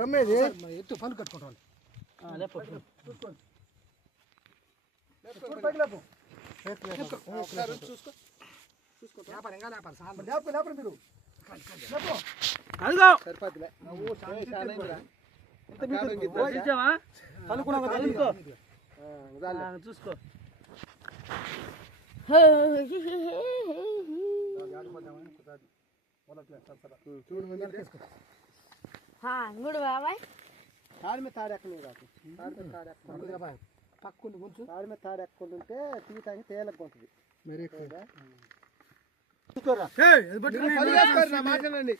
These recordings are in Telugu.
గమ్మేది ఎత్తు పళ్ళు కట్టుకుంటాను చూసుకో వ్యాపారం ఇంకా వ్యాపారం మీరు సరిపోతులే చూసుకో తాడి మీద తాడు ఎక్కలేదు కాదు తాడి మీద తాడు ఎక్క పక్కుంది కొంచెం తాడి మీద తాడు ఎక్కుంటుంటే తీయటానికి తేలిగ్గా ఉంటుంది మరి మాట్లాడండి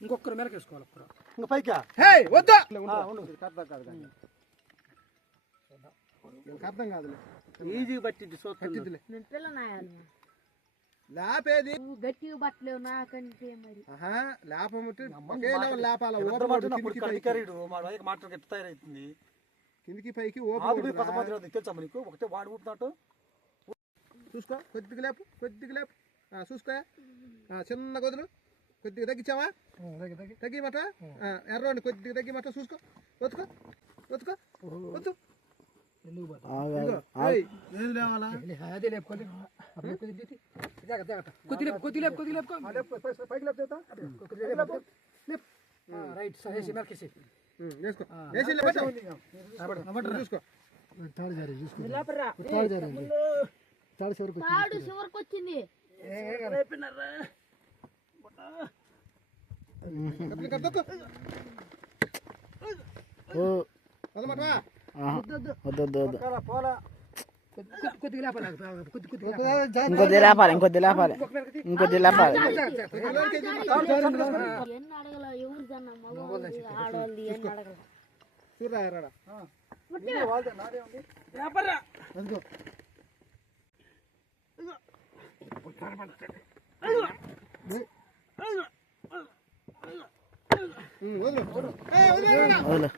ఇంకొకరు మెరకేసుకోవాలి ఇంకా పైకా అర్థం కాదు ఈజీగా పట్టింది పట్టిద్దిలే లేపేది గట్టిగా పట్టలేవు నాకంటే మరి లేపం కిందికి పైకి తెలుసా నీకు ఒకటే వాడు ఊపినట్టు చూసుకో కొద్దిగా లేపు చూసుకో చిన్న గదులు కొద్దిగా తగ్గించావా తగ్గిమాట ఎర్రోండి కొద్దిగా తగ్గిమాట చూసుకో వద్దుకో వద్దు అదే లేపు రైట్ వేసి మెరకేసి చూసుకో తాడు చివరికి వచ్చింది ఇంకొద్ది లేపాలి ఎన్ని అడగల ఎవరు జన్న మగవాళ్ళు ఆడవాళ్ళు ఎన్ని అడగల చూడరా వదిలే